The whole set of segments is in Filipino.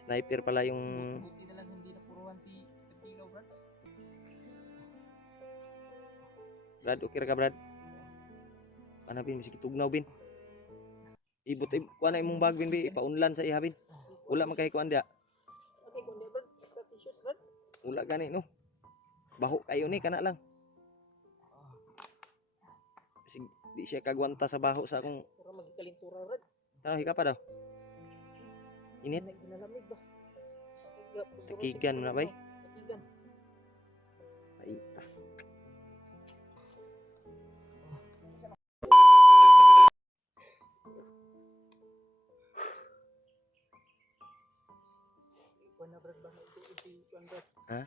Sniper pala yung... Buti na lang hindi napuruhan si Kadilaw, Brad. Brad, okay ra ka Brad? Ano bin, bisig tugnaw bin. Ibot kuha na imong bag bin bi, ipaunlan sa iha bin. Wala man kay kuan dia. Okay, kung di, Brad, extra t-shirt, Brad. Wala gani no. Baho kayo ni kana lang. Bisig di siya kagwanta sa baho sa akong... Para magikalintura, Brad. Tanaw hika pa daw. Init. Ginalamig ba? Takigan mo na bay. Takigan. Ay ta. Ikuan na, Brad, ba? Ikuan, Brad. Ha?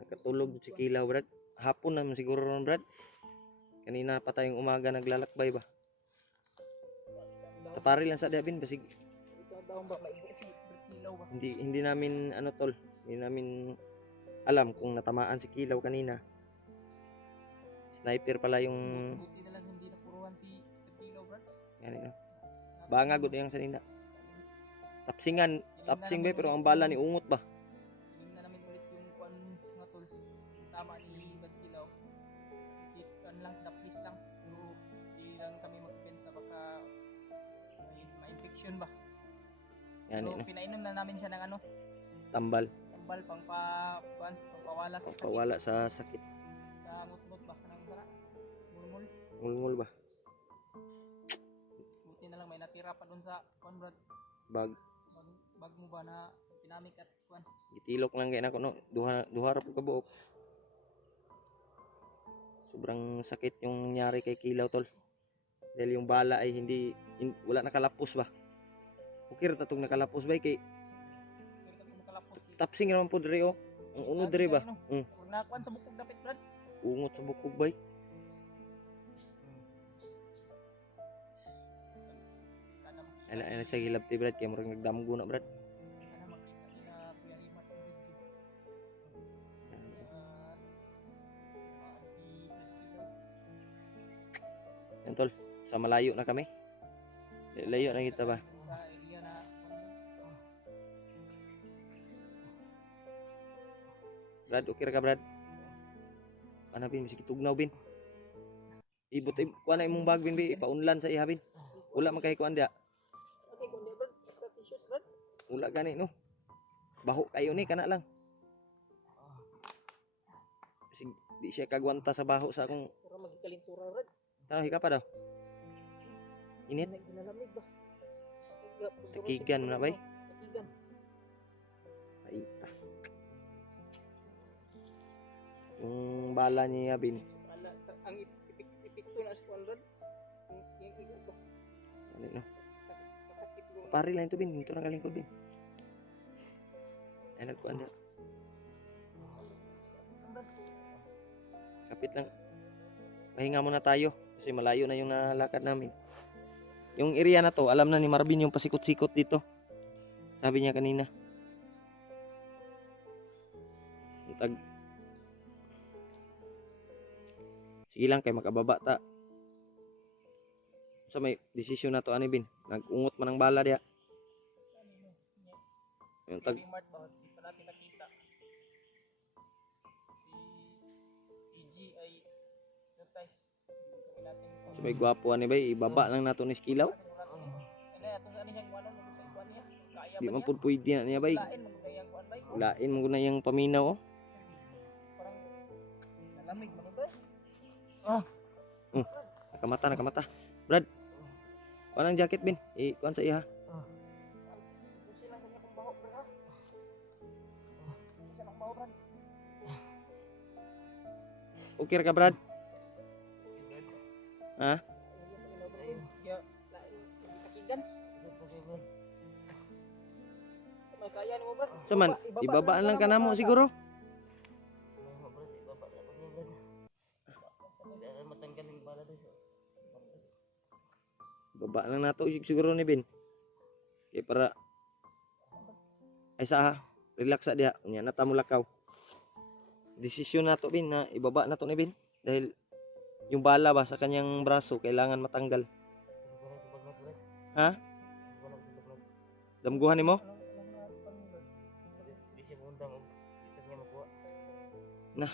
Nakatulog si Kilaw Brad. Hapon naman siguro ron Brad. Kanina pa tayong umaga naglalakbay ba. Tapari lang sa diabin basig Ikaw daw ba maigo si Kilaw ba? hindi namin ano tol. Hindi namin alam kung natamaan si Kilaw kanina. Sniper pala yung... Buti na lang hindi napuruhan si Kadilaw, Brad. Yan no. Banga gud yang sanina. Tapsing ba pero ang bala ni ungot ba. Tingnan namin ulit yung kuan nga tol. Tama ni Kadilaw. Kan lang daplis lang. Pero di lang kami magpensa baka ma-infection ba. Yan So, no. pinainom na namin siya ng ano, Tambal tambal pangpawala sa sakit. pawala sa sakit. Sa mutmut ba kanang bara? Mulmul. Mulmul ba. Buti na lang may natira pa doon sa kuan, Brad. Bag Bag mo ba na pinamik at kuan. gitilok lang kay nako no. Duha ra pud ka buok. Sobrang sakit yung nangyari kay Kilaw tol. Dahil yung bala ay wala nakalapos ba. Okay ra tatong nakalapos ba kay Pero kung makalapos. tapsing naman po dire oh. Ang unod dire ba? Huwag na kuan sa bukog dapit, Brad. Ungot sa bukog bay. Sana makita. Ala sa hilab ti Brad kay murag nagdamgo na Brad. Sana makita nila Kuya Rimat yung video. Si Brad Kilaw. Yan tol, sa malayo na kami. Layo na kita ba? Sa area na Brad, okay ra ka Brad? Ano bin, bisig tugnaw bin. Ibot kuha na imong bag bin bi, ipaunlan sa iha bin. Wala man kay kuan dia. okay, kung di, Brad, extra t-shirt, Brad. Wala gani no. Baho kayo ni kana lang. Bisig di siya kagwanta sa baho sa akong... Para magikalintura, Brad. Tanaw hika pa daw. Init. Ginalamig ba? Takigan mo na bay. Takigan. Ay ta. Yung bala niya bin. Ang epekto na sa kuan, Brad. Yung igo ba? Ano no? Masakit yung Pari lang ito bin, dito na kalingkod bin. Ay nagkuan na. Kapit lang. Pahinga muna tayo kasi malayo na yung nalakad namin. Yung area na to, alam na ni Marvin yung pasikot-sikot dito. Sabi niya kanina. Sige lang kay makababa ta. Sa may desisyon na to ani bin. Nag-ungot man ang bala diya. Yung tag Remart ba? Hindi pa natin nakita. Si EG ay advertise. Kami natin sa may gwapo ani bay, ibaba lang nato ni Skilaw. Ano ato sa aniyang kuan mo sa kuan niya? Kaya Di ba man niya? pud pwede na niya bay. Lain mo gayang kuan bay. Lain mo na yung paminaw oh. Parang nalamig man ba? Nakamata. Brad. Kuan ang jacket bin. Kuan sa iha. Busi lang kanya kung baho, bro. Busi lang baho, bro. Okay ra ka Brad? Ha? Takigan. May kaya ni mo, bro. Saman, ibabaan lang ka namo siguro. Baba lang nato siguro ni bin. Kay para ay sa relax sa diha. Unya na ta mo lakaw. Desisyon nato bin na ibaba nato ni bin dahil yung bala ba sa kanyang braso kailangan matanggal. Ha? Damguhan nimo? Nah.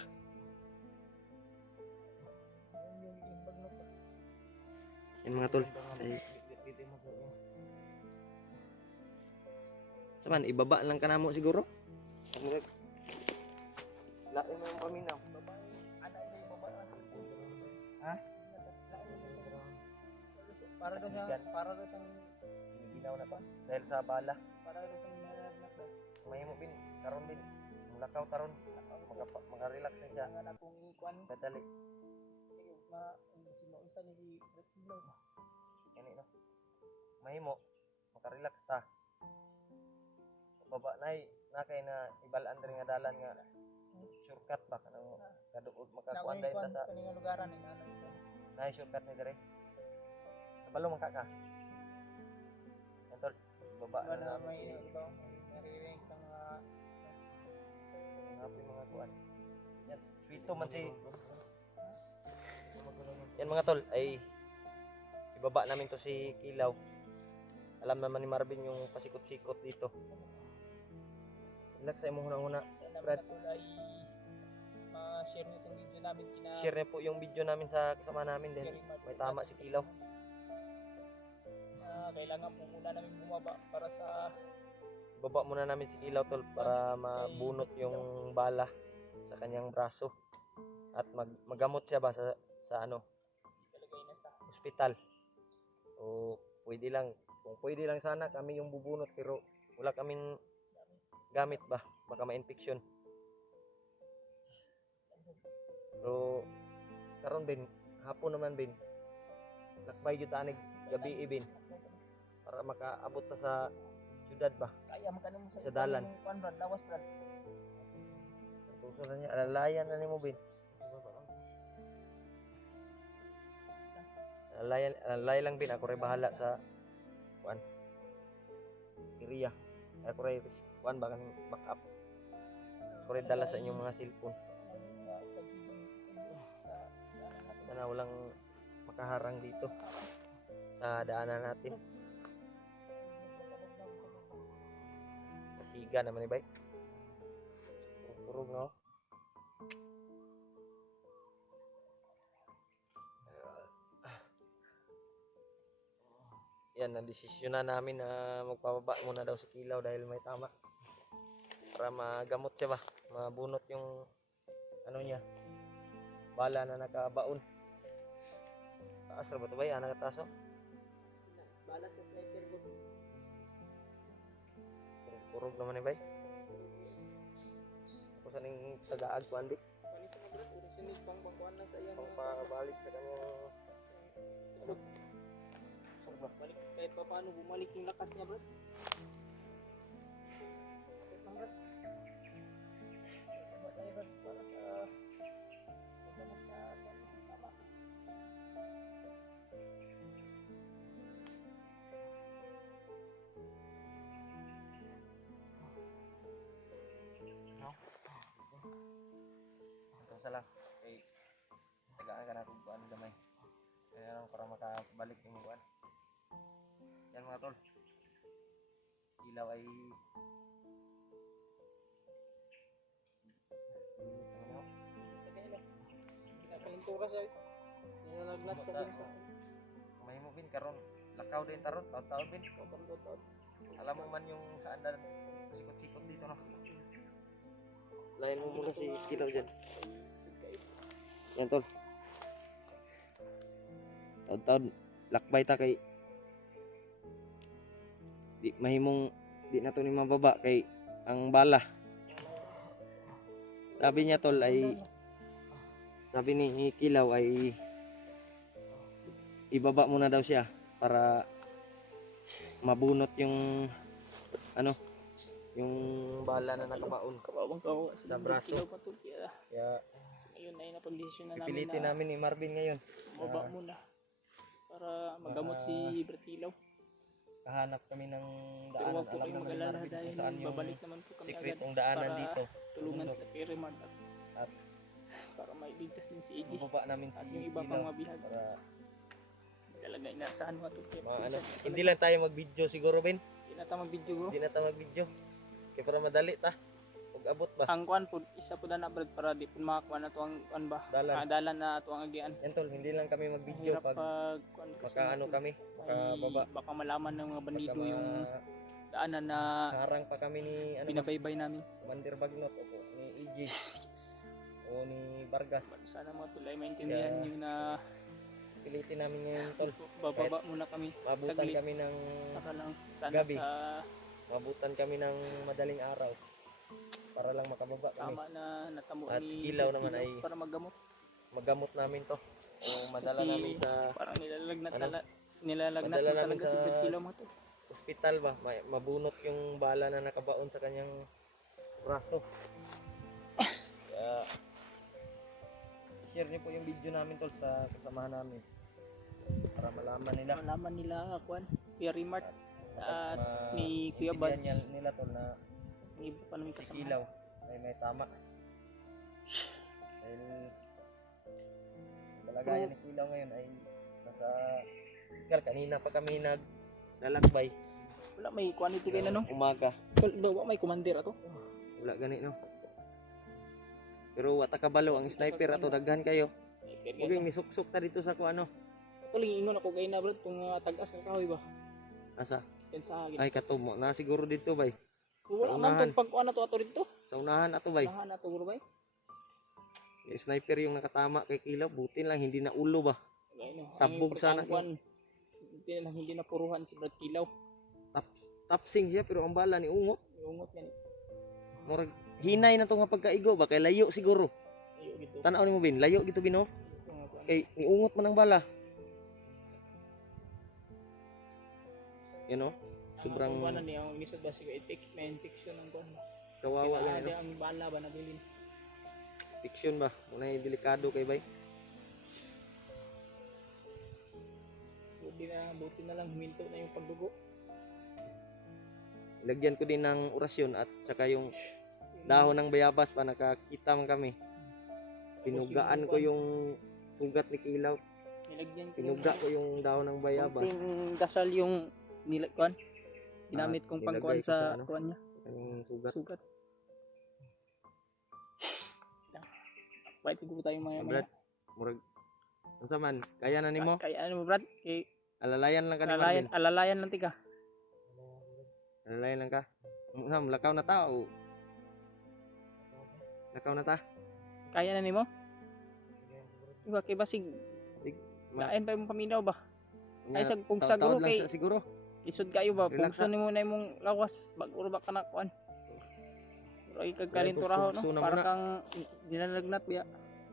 Yung bagnot. Yan mga tol. Ay, saman, ibaba lang ka na mo siguro. Lain mo yung paminaw. Ana yung babae. Ha? Para daw siyang Ginaw na pa. Dahil sa bala. para daw siyang nananak. Mahimo bin. Karon bin. Mulakaw karon. Maga-relax na siya. Ang akong ikuan. Kadali. Si Maunsa ni si Bretilo. Yan no. Mahimo. Maka-relax ta. Baba na kay na ibalaan diri nga dalan nga shortcut ba kanang kaduot makakuan dahil ta sa kaning lugaran ni nanay. na shortcut ni diri. Kabalo man ka. Antol baba na Wala namin may si iba naririnig ka mga kuan. Yan, sweeto man si yan mga tol ay ibaba namin to si Kilaw. Alam naman ni Marvin yung pasikot-sikot dito. Relax sa imong una-una. Brad. Ma-share niyo itong video namin Share niyo po yung video namin sa kasama namin dahil may tama si Kilaw. Kailangan po muna namin bumaba para sa Baba muna namin si Kilaw tol para mabunot yung bala sa kanyang braso at magamot siya ba sa ano talagay na sa ospital. O pwede lang kung pwede lang sana kami yung bubunot pero wala kaming gamit ba baka ma-infection. Pero karon bin hapon naman bin lakbay jud tanig gabi bin para makaabot ta sa syudad ba kaya magkano mo sa dalan. kuan brad lawas brad. Tuso na niya alalayan na nimo bin. Alay lang bin ako rin bahala sa kuan area. Ako rin kuan ba kan backup. Ako rin dala sa inyong mga cellphone. Sana walang makaharang dito sa daanan natin. Higa naman ni bay. Turog no. Yan ang desisyon na namin na magpababa muna daw sa Kilaw dahil may tama. Para magamot siya ba, mabunot yung ano niya. Bala na nakabaon. Taas na ba ito ba yan? Nakataas o? Bala sa sniper ko. Turog naman ni bay. Ako sa ning tagaag ko andi. Kani sa mga brad, orisinil pang pangkuan lang sa iya Pang pabalik sa kanyang ano. Balik kahit pa paano bumalik yung lakas niya brad. Kahit lang brad. Baba tayo brad para sa paggamot sa tama. Ito sa lang. Okay. Tagaan ka natin kuan gamay. Kaya lang para makabalik yung kuan. Yan mga tol. Ilaw ay Tagay lang. Pinakalintura sa nilalaglat sa din sa may mo bin karon lakaw din taron taon bin. pagkakot. Alam mo man yung saan na sikot-sikot dito no. Lain mo muna si Kilaw dyan. Yan tol. Taon-taon lakbay ta kay di mahimong di na to ni mababa kay ang bala. Sabi niya tol ay sabi ni Kilaw ay ibaba muna daw siya para mabunot yung ano yung bala na nakabaon Kabawang kawawa sa braso. Kaya Ngayon ay napag-desisyon na namin pipilitin na namin ni Marvin ngayon. baba muna para magamot si Bertilaw. Kahanap kami ng Pero daanan. wag po Alam kayong naman ni mag-alala Marvin dahil kung saan yung babalik naman po kami agad sikretong daanan para dito. tulungan sila kay Remard At para mailigtas din si Iggy Ibaba namin si at yung iba Kilaw pang mabilhan. para Talaga inaasahan mo ito. ano, hindi lang tayo mag-video siguro Ben. Hindi na tayo mag-video bro. Hindi na tayo mag-video. Kaya para madali ta. Ug abot ba? Ang kuan po isa po na brad para di po makakuha na to ang kuan ba. Dalan. Dalan na to ang agian. Yan tol, hindi lang kami mag-video Hirap pag pag kuan kasi makaano tol, kami, makababa. baka malaman ng mga Baka bandido yung daanan na harang pa kami ni ano ba? binabaybay namin. Commander Bagnot o ni EJ o ni Vargas. Sana mga tol ay maintindihan Kaya- yung na Pilitin namin ngayon tol. bababa muna kami Mabutan saglit kami ng para lang sana gabi. sa mabutan kami ng madaling araw para lang makababa kami. tama na natamo At ni si Kilaw naman ay para maggamot. Magamot namin to. O madala Kasi namin sa parang nilalagnat ano? nilalagnat Madala na namin talaga si sa- Brad Kilaw mga tol. ospital ba. Mabunot yung bala na nakabaon sa kanyang braso. Kaya share niyo po yung video namin tol sa kasamahan namin para malaman nila. Malaman nila kuan Kuya Rimart at Ma- ni Kuya maintindihan Buds. nila tol na May iba pa namin si kasama. Kilaw ay may tama. Dahil kalagayan ni Kilaw ngayon ay nasa kanina pa kami naglalakbay. Wala may quantity kayo na no? Umaga. Wala may commander ato. Wala gani no. Pero wata kabalo ang sniper ato daghan kayo. Ug ni suksok ta dito sa kuano. Tuling ingon ako kay na bro tung tagas ka kahoy ba. Asa? Yan sa agit. Ay katumo na siguro dito bay. Wala sa man unahan. tong pagkuan na to ato dito. Sa unahan ato bay. Lahan na to bro bay. Yung sniper yung nakatama kay Kilaw, buti lang hindi na ulo ba. Gayno. Sabog sana kuan. Hindi na puruhan si Brad Kilaw. Tapsing siya pero ang bala ni ungot. Iungot yan. Murag hinay na to nga pagkaigo ba kay layo siguro. Ayo gitu. Tanaw nimo bin, layo gito bino. Kay niungot man ang bala. You know? Sobrang kuan ni ang misod ba sig may infection ang kuan. kawawa Kaya yan. No? ang bala ba nabilin. Fiction ba? Unay delikado kay bay. Buti na lang huminto na yung pagdugo. Lagyan ko din ng orasyon at saka yung dahon ng bayabas pa nakakita man kami. Pinugaan ko yung sugat ni Kilaw. Nilagyan ko Pinuga ko yung dahon ng bayabas. konting dasal yung nilagyan. Ginamit kong nilagay pangkuan ko sa sa ano? kuan niya. Yung sugat. Sugat. Bait siguro tayo maya Brad, murag unsa man, kaya na nimo? Kaya ano mo Brad? Kay Alalayan lang ka ni alalayan, Marvin. alalayan lang tika. Alalayan lang ka. Unsa lakaw na ta o lakaw na ta? Kaya na nimo? Iba kay basig Sig, ma- lain pa yung paminaw ba? Ay nya, sag pugsa taod-taod guro lang kay sa siguro. isod kayo ba? Relax Pugso nimo na imong lawas bago ba ka na kuan. Pero ay kagkalinto raho no? Pugso na Para muna. kang dinalagnat biya.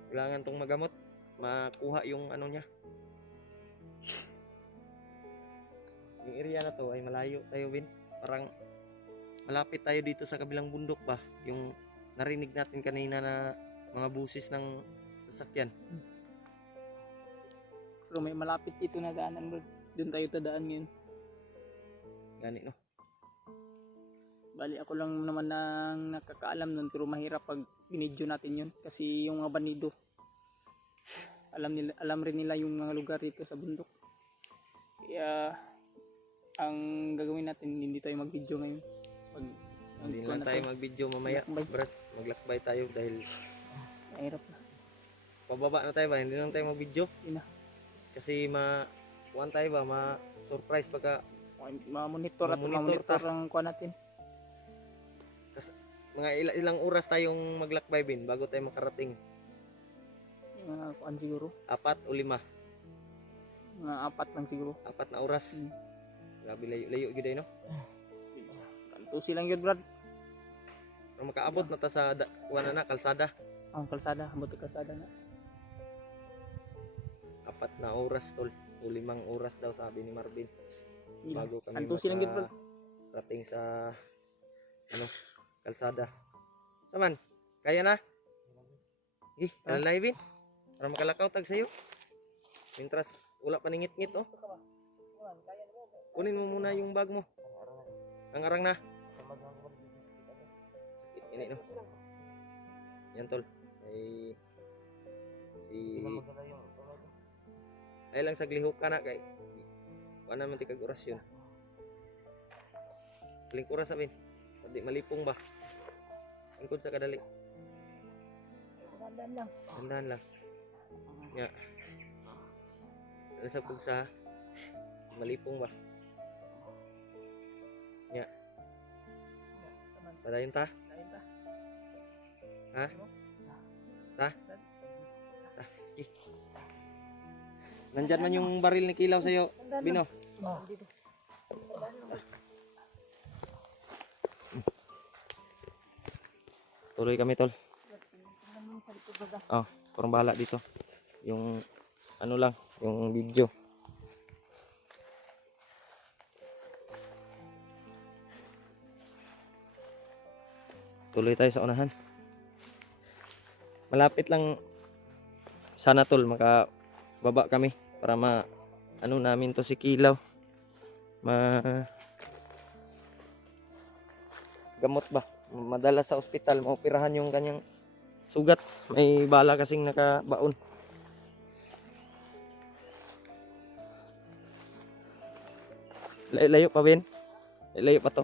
Kailangan tong magamot. Makuha yung ano niya. Yung area na to ay malayo tayo Win. Parang malapit tayo dito sa kabilang bundok ba. Yung narinig natin kanina na mga busis ng sasakyan. Pero may malapit dito na daanan bro. Doon tayo tadaan ngayon. Gani no. Bali ako lang naman nang nakakaalam nun pero mahirap pag binidyo natin yun kasi yung mga banido alam rin nila yung mga lugar dito sa bundok. Kaya ang gagawin natin hindi tayo mag-video ngayon. Pag Hindi lang tayo mag-video mamaya. Maglakbay. Brad, maglakbay tayo dahil mahirap na. pababa na tayo ba? Hindi lang tayo mag-video. Hindi na. Kasi kuwan tayo ba? Ma-surprise pagka Ma-monitor at Ma-monitor ma-monitor ang kuha natin. mga ilang oras tayong maglakbay bin bago tayo makarating. Mga kuhan siguro. 4 o 5. Mga 4 lang siguro. 4 na oras. Hmm. Grabe layo gid no. Kantusi lang yun Brad. Pero makaabot na ta sa kuwan na kalsada. Ang kalsada. Buti kalsada na. 4 na oras tol. O 5 oras daw sabi ni Marvin. Bago kami Kantusi lang yun Brad. rating sa kalsada. Saman, kaya na? Eh, live para makalakaw tag sayo. Mintras wala pa ningit-ngit oh. Kunin mo muna yung bag mo. Ang arang na. Sakit ini no. Yan tol. Ay lang saglihok ka na kay wala man tikag orasyon. Paling oras sabihin. Pwede malipong ba? Lingkod sa kadali. Dandan lang. Tandaan lang. Ya. Sa pugsa. Malipong ba? Ya. Taman. Padayon ta. Lain ta. Ha? Ta? Sige. Nandyan man yung baril ni Kilaw sa'yo, Bino. Tuloy kami, tol. Oh, kurang bahala dito. Yung ano lang, yung video. Tuloy tayo sa unahan. Malapit lang sana, tol, makababa kami para ano namin to si Kilaw. Gamot ba? Madala sa ospital, maoperahan yung kanyang sugat. May bala kasing nakabaon. Layo pa, Ben. Layo pa to.